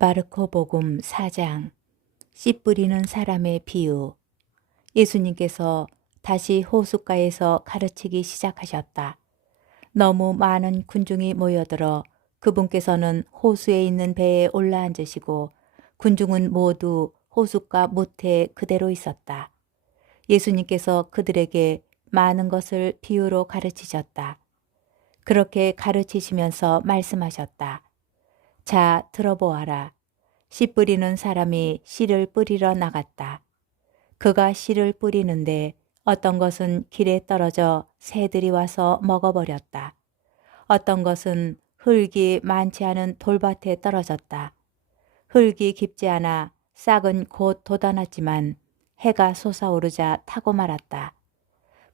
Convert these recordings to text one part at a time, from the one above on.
마르코복음 4장 씨 뿌리는 사람의 비유. 예수님께서 다시 호숫가에서 가르치기 시작하셨다. 너무 많은 군중이 모여들어 그분께서는 호수에 있는 배에 올라앉으시고 군중은 모두 호숫가 모태에 그대로 있었다. 예수님께서 그들에게 많은 것을 비유로 가르치셨다. 그렇게 가르치시면서 말씀하셨다. 자, 들어보아라. 씨 뿌리는 사람이 씨를 뿌리러 나갔다. 그가 씨를 뿌리는데 어떤 것은 길에 떨어져 새들이 와서 먹어버렸다. 어떤 것은 흙이 많지 않은 돌밭에 떨어졌다. 흙이 깊지 않아 싹은 곧 돋아났지만 해가 솟아오르자 타고 말았다.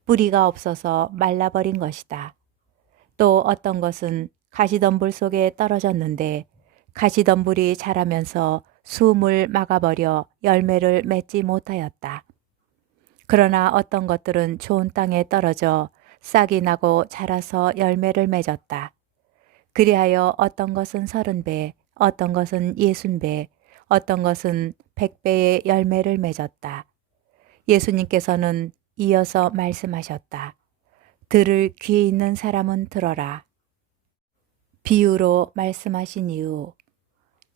뿌리가 없어서 말라버린 것이다. 또 어떤 것은 가시덤불 속에 떨어졌는데 가시덤불이 자라면서 숨을 막아버려 열매를 맺지 못하였다. 그러나 어떤 것들은 좋은 땅에 떨어져 싹이 나고 자라서 열매를 맺었다. 그리하여 어떤 것은 30배, 어떤 것은 60배, 어떤 것은 100배의 열매를 맺었다. 예수님께서는 이어서 말씀하셨다. 들을 귀 있는 사람은 들어라. 비유로 말씀하신 이후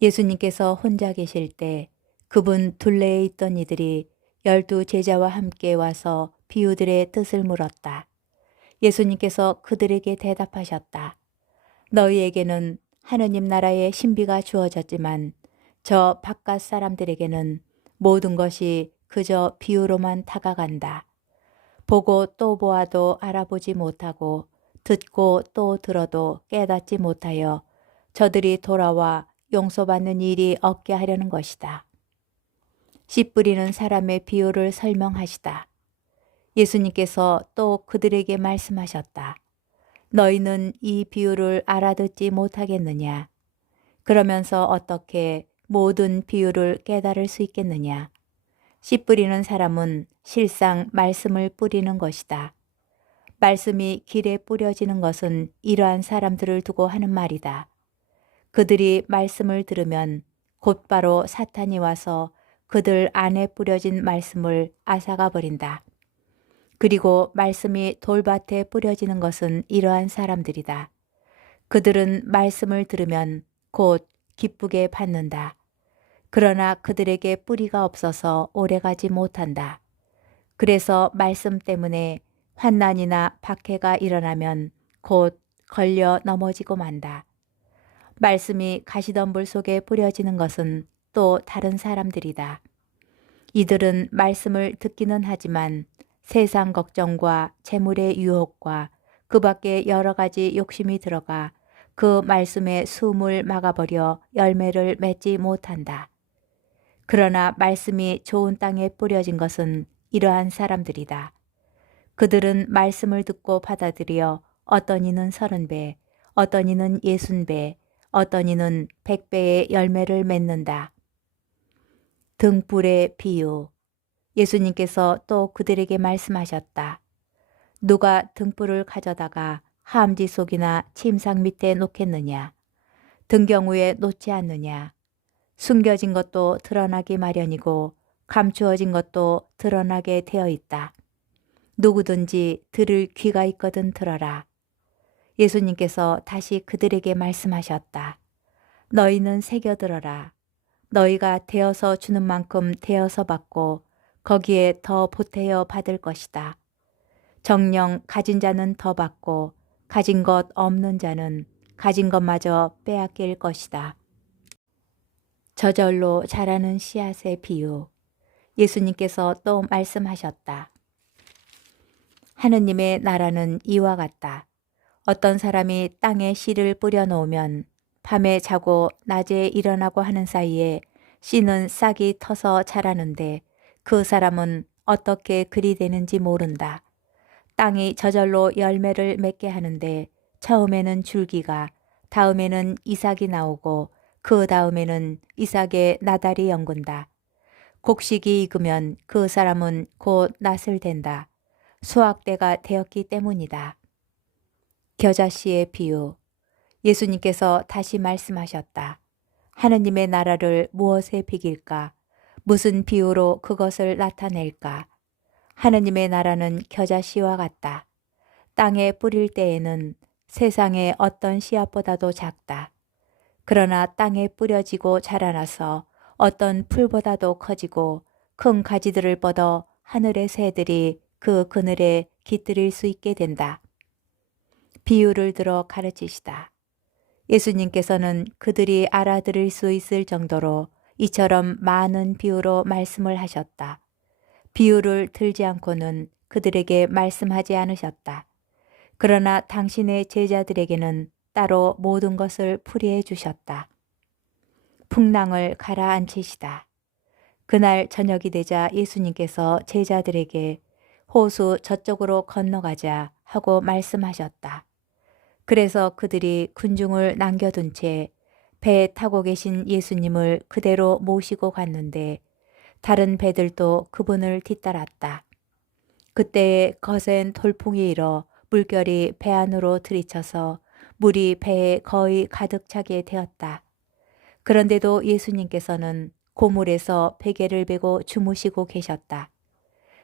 예수님께서 혼자 계실 때 그분 둘레에 있던 이들이 12 제자와 함께 와서 비유들의 뜻을 물었다. 예수님께서 그들에게 대답하셨다. 너희에게는 하느님 나라의 신비가 주어졌지만 저 바깥 사람들에게는 모든 것이 그저 비유로만 다가간다. 보고 또 보아도 알아보지 못하고 듣고 또 들어도 깨닫지 못하여 저들이 돌아와 용서받는 일이 없게 하려는 것이다. 씨 뿌리는 사람의 비유를 설명하시다. 예수님께서 또 그들에게 말씀하셨다. 너희는 이 비유를 알아듣지 못하겠느냐? 그러면서 어떻게 모든 비유를 깨달을 수 있겠느냐? 씨 뿌리는 사람은 실상 말씀을 뿌리는 것이다. 말씀이 길에 뿌려지는 것은 이러한 사람들을 두고 하는 말이다. 그들이 말씀을 들으면 곧바로 사탄이 와서 그들 안에 뿌려진 말씀을 앗아가 버린다. 그리고 말씀이 돌밭에 뿌려지는 것은 이러한 사람들이다. 그들은 말씀을 들으면 곧 기쁘게 받는다. 그러나 그들에게 뿌리가 없어서 오래가지 못한다. 그래서 말씀 때문에 환난이나 박해가 일어나면 곧 걸려 넘어지고 만다. 말씀이 가시덤불 속에 뿌려지는 것은 또 다른 사람들이다. 이들은 말씀을 듣기는 하지만 세상 걱정과 재물의 유혹과 그 밖에 여러 가지 욕심이 들어가 그 말씀에 숨을 막아버려 열매를 맺지 못한다. 그러나 말씀이 좋은 땅에 뿌려진 것은 이러한 사람들이다. 그들은 말씀을 듣고 받아들여 어떤 이는 30배, 어떤 이는 60배, 어떤 이는 100배의 열매를 맺는다. 등불의 비유. 예수님께서 또 그들에게 말씀하셨다. 누가 등불을 가져다가 함지 속이나 침상 밑에 놓겠느냐? 등경우에 놓지 않느냐? 숨겨진 것도 드러나기 마련이고 감추어진 것도 드러나게 되어 있다. 누구든지 들을 귀가 있거든 들어라. 예수님께서 다시 그들에게 말씀하셨다. 너희는 새겨들어라. 너희가 되어서 주는 만큼 되어서 받고 거기에 더 보태어 받을 것이다. 정녕 가진 자는 더 받고 가진 것 없는 자는 가진 것마저 빼앗길 것이다. 저절로 자라는 씨앗의 비유. 예수님께서 또 말씀하셨다. 하느님의 나라는 이와 같다. 어떤 사람이 땅에 씨를 뿌려 놓으면 밤에 자고 낮에 일어나고 하는 사이에 씨는 싹이 터서 자라는데 그 사람은 어떻게 그리 되는지 모른다. 땅이 저절로 열매를 맺게 하는데 처음에는 줄기가, 다음에는 이삭이 나오고 그 다음에는 이삭의 나달이 연근다. 곡식이 익으면 그 사람은 곧 낫을 댄다. 수확 때가 되었기 때문이다. 겨자씨의 비유. 예수님께서 다시 말씀하셨다. 하느님의 나라를 무엇에 비길까? 무슨 비유로 그것을 나타낼까? 하느님의 나라는 겨자씨와 같다. 땅에 뿌릴 때에는 세상의 어떤 씨앗보다도 작다. 그러나 땅에 뿌려지고 자라나서 어떤 풀보다도 커지고 큰 가지들을 뻗어 하늘의 새들이 그 그늘에 깃들일 수 있게 된다. 비유를 들어 가르치시다. 예수님께서는 그들이 알아들을 수 있을 정도로 이처럼 많은 비유로 말씀을 하셨다. 비유를 들지 않고는 그들에게 말씀하지 않으셨다. 그러나 당신의 제자들에게는 따로 모든 것을 풀이해 주셨다. 풍랑을 가라앉히시다. 그날 저녁이 되자 예수님께서 제자들에게 호수 저쪽으로 건너가자 하고 말씀하셨다. 그래서 그들이 군중을 남겨둔 채 배에 타고 계신 예수님을 그대로 모시고 갔는데 다른 배들도 그분을 뒤따랐다. 그때에 거센 돌풍이 일어 물결이 배 안으로 들이쳐서 물이 배에 거의 가득 차게 되었다. 그런데도 예수님께서는 고물에서 베개를 베고 주무시고 계셨다.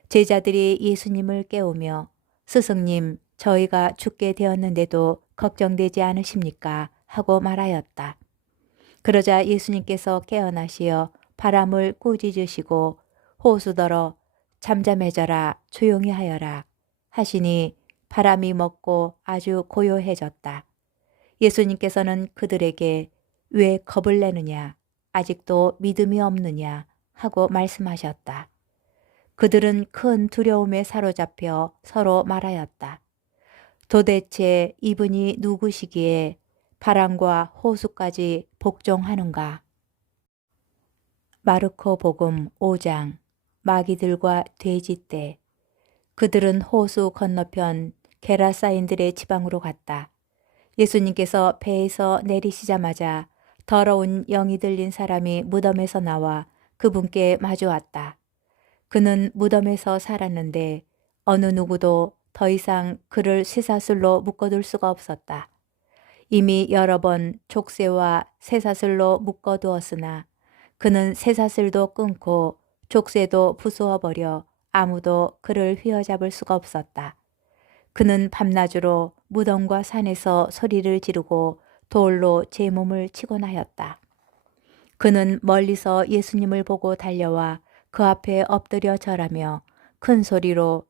제자들이 예수님을 깨우며 스승님, 저희가 죽게 되었는데도 걱정되지 않으십니까? 하고 말하였다. 그러자 예수님께서 깨어나시어 바람을 꾸짖으시고 호수더러 잠잠해져라 조용히 하여라 하시니 바람이 멎고 아주 고요해졌다. 예수님께서는 그들에게 왜 겁을 내느냐 아직도 믿음이 없느냐 하고 말씀하셨다. 그들은 큰 두려움에 사로잡혀 서로 말하였다. 도대체 이분이 누구시기에 바람과 호수까지 복종하는가? 마르코 복음 5장 마귀들과 돼지떼. 그들은 호수 건너편 게라사인들의 지방으로 갔다. 예수님께서 배에서 내리시자마자 더러운 영이 들린 사람이 무덤에서 나와 그분께 마주 왔다. 그는 무덤에서 살았는데 어느 누구도 더 이상 그를 쇠사슬로 묶어둘 수가 없었다. 이미 여러 번 족쇄와 쇠사슬로 묶어두었으나 그는 쇠사슬도 끊고 족쇄도 부수어 버려 아무도 그를 휘어잡을 수가 없었다. 그는 밤낮으로 무덤과 산에서 소리를 지르고 돌로 제 몸을 치곤 하였다. 그는 멀리서 예수님을 보고 달려와 그 앞에 엎드려 절하며 큰 소리로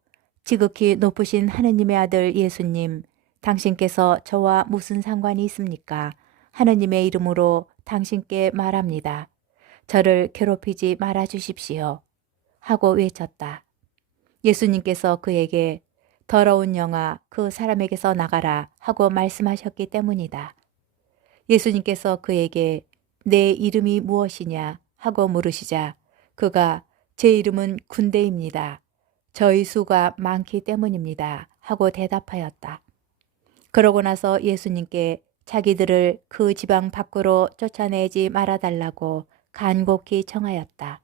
지극히 높으신 하느님의 아들 예수님, 당신께서 저와 무슨 상관이 있습니까? 하느님의 이름으로 당신께 말합니다. 저를 괴롭히지 말아 주십시오. 하고 외쳤다. 예수님께서 그에게 더러운 영아 그 사람에게서 나가라 하고 말씀하셨기 때문이다. 예수님께서 그에게 내 이름이 무엇이냐 하고 물으시자 그가 제 이름은 군대입니다. 저희 수가 많기 때문입니다. 하고 대답하였다. 그러고 나서 예수님께 자기들을 그 지방 밖으로 쫓아내지 말아달라고 간곡히 청하였다.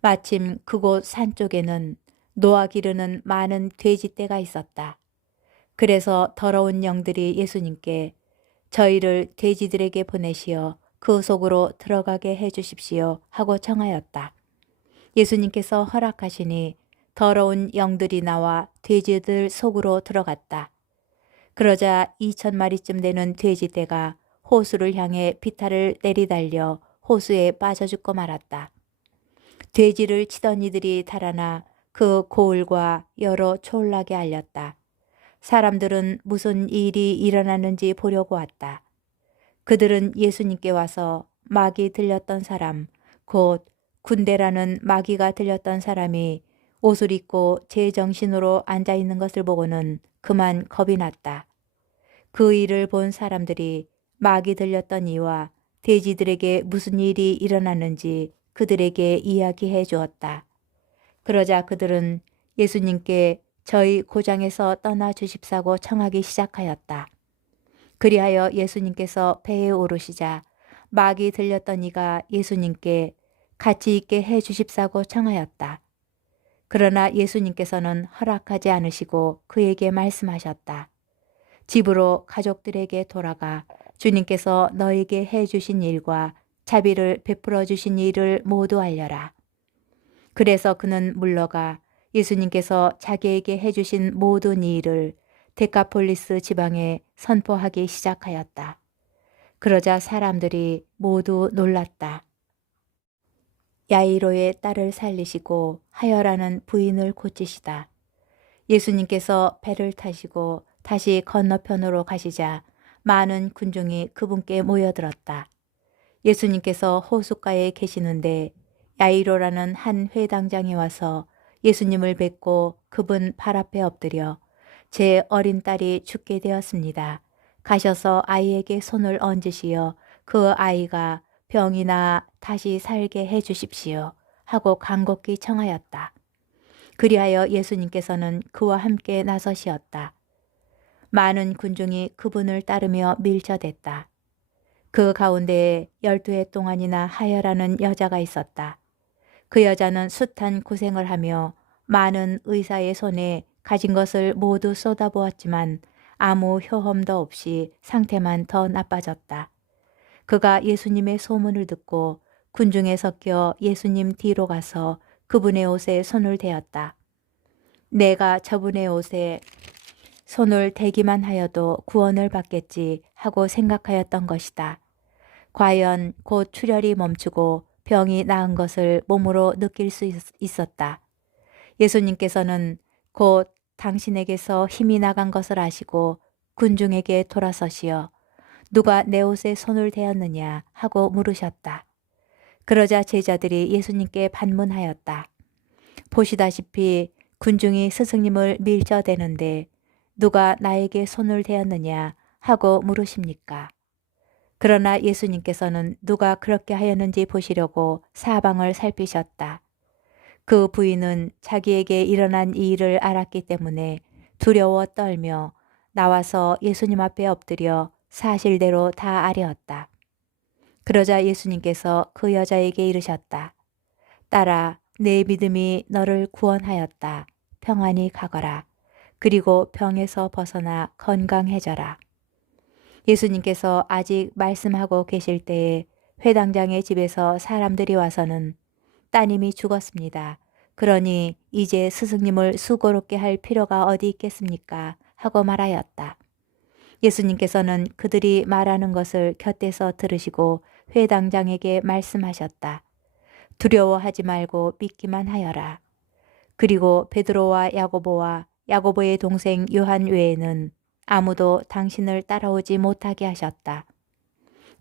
마침 그곳 산 쪽에는 노아 기르는 많은 돼지떼가 있었다. 그래서 더러운 영들이 예수님께 저희를 돼지들에게 보내시어 그 속으로 들어가게 해 주십시오 하고 청하였다. 예수님께서 허락하시니 더러운 영들이 나와 돼지들 속으로 들어갔다. 그러자 2,000마리쯤 되는 돼지떼가 호수를 향해 비탈을 내리달려 호수에 빠져 죽고 말았다. 돼지를 치던 이들이 달아나 그 고을과 여러 촌락에 알렸다. 사람들은 무슨 일이 일어나는지 보려고 왔다. 그들은 예수님께 와서 마귀 들렸던 사람, 곧 군대라는 마귀가 들렸던 사람이 옷을 입고 제정신으로 앉아 있는 것을 보고는 그만 겁이 났다. 그 일을 본 사람들이 마귀 들렸던 이와 돼지들에게 무슨 일이 일어났는지 그들에게 이야기해 주었다. 그러자 그들은 예수님께 저희 고장에서 떠나 주십사고 청하기 시작하였다. 그리하여 예수님께서 배에 오르시자 마귀 들렸던 이가 예수님께 같이 있게 해 주십사고 청하였다. 그러나 예수님께서는 허락하지 않으시고 그에게 말씀하셨다. 집으로 가족들에게 돌아가 주님께서 너에게 해 주신 일과 자비를 베풀어 주신 일을 모두 알려라. 그래서 그는 물러가 예수님께서 자기에게 해주신 모든 이 일을 데카폴리스 지방에 선포하기 시작하였다. 그러자 사람들이 모두 놀랐다. 야이로의 딸을 살리시고 하여라는 부인을 고치시다. 예수님께서 배를 타시고 다시 건너편으로 가시자 많은 군중이 그분께 모여들었다. 예수님께서 호숫가에 계시는데 야이로라는 한 회당장이 와서 예수님을 뵙고 그분 발 앞에 엎드려 제 어린 딸이 죽게 되었습니다. 가셔서 아이에게 손을 얹으시어 그 아이가 병이 나 다시 살게 해 주십시오 하고 간곡히 청하였다. 그리하여 예수님께서는 그와 함께 나서시었다. 많은 군중이 그분을 따르며 밀쳐댔다. 그 가운데에 12해 동안이나 하여라는 여자가 있었다. 그 여자는 숱한 고생을 하며 많은 의사의 손에 가진 것을 모두 쏟아부었지만 아무 효험도 없이 상태만 더 나빠졌다. 그가 예수님의 소문을 듣고 군중에 섞여 예수님 뒤로 가서 그분의 옷에 손을 대었다. 내가 저분의 옷에 손을 대기만 하여도 구원을 받겠지 하고 생각하였던 것이다. 과연 곧 출혈이 멈추고 병이 나은 것을 몸으로 느낄 수 있었다. 예수님께서는 곧 당신에게서 힘이 나간 것을 아시고 군중에게 돌아서시어 누가 내 옷에 손을 대었느냐 하고 물으셨다. 그러자 제자들이 예수님께 반문하였다. 보시다시피 군중이 스승님을 밀쳐대는데 누가 나에게 손을 대었느냐 하고 물으십니까? 그러나 예수님께서는 누가 그렇게 하였는지 보시려고 사방을 살피셨다. 그 부인은 자기에게 일어난 이 일을 알았기 때문에 두려워 떨며 나와서 예수님 앞에 엎드려 사실대로 다 아뢰었다. 그러자 예수님께서 그 여자에게 이르셨다. 딸아, 내 믿음이 너를 구원하였다. 평안히 가거라. 그리고 병에서 벗어나 건강해져라. 예수님께서 아직 말씀하고 계실 때에 회당장의 집에서 사람들이 와서는 따님이 죽었습니다. 그러니 이제 스승님을 수고롭게 할 필요가 어디 있겠습니까? 하고 말하였다. 예수님께서는 그들이 말하는 것을 곁에서 들으시고 회당장에게 말씀하셨다. 두려워하지 말고 믿기만 하여라. 그리고 베드로와 야고보와 야고보의 동생 요한 외에는 아무도 당신을 따라오지 못하게 하셨다.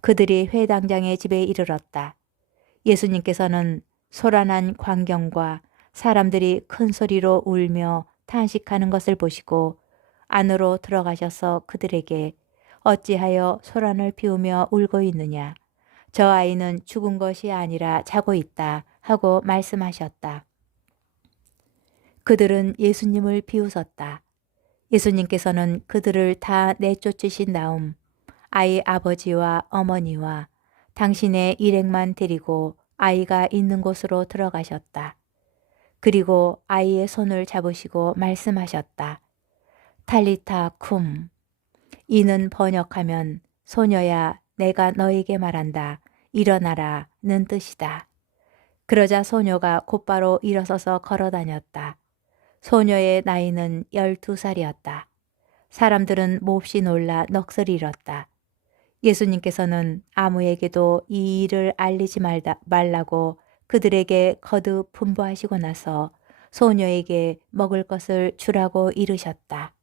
그들이 회당장의 집에 이르렀다. 예수님께서는 소란한 광경과 사람들이 큰 소리로 울며 탄식하는 것을 보시고 안으로 들어가셔서 그들에게 어찌하여 소란을 피우며 울고 있느냐. 저 아이는 죽은 것이 아니라 자고 있다 하고 말씀하셨다. 그들은 예수님을 비웃었다. 예수님께서는 그들을 다 내쫓으신 다음 아이 아버지와 어머니와 당신의 일행만 데리고 아이가 있는 곳으로 들어가셨다. 그리고 아이의 손을 잡으시고 말씀하셨다. 탈리타 쿰. 이는 번역하면 소녀야 내가 너에게 말한다. 일어나라는 뜻이다. 그러자 소녀가 곧바로 일어서서 걸어다녔다. 소녀의 나이는 12살이었다. 사람들은 몹시 놀라 넋을 잃었다. 예수님께서는 아무에게도 이 일을 알리지 말라고 그들에게 거듭 분부하시고 나서 소녀에게 먹을 것을 주라고 이르셨다.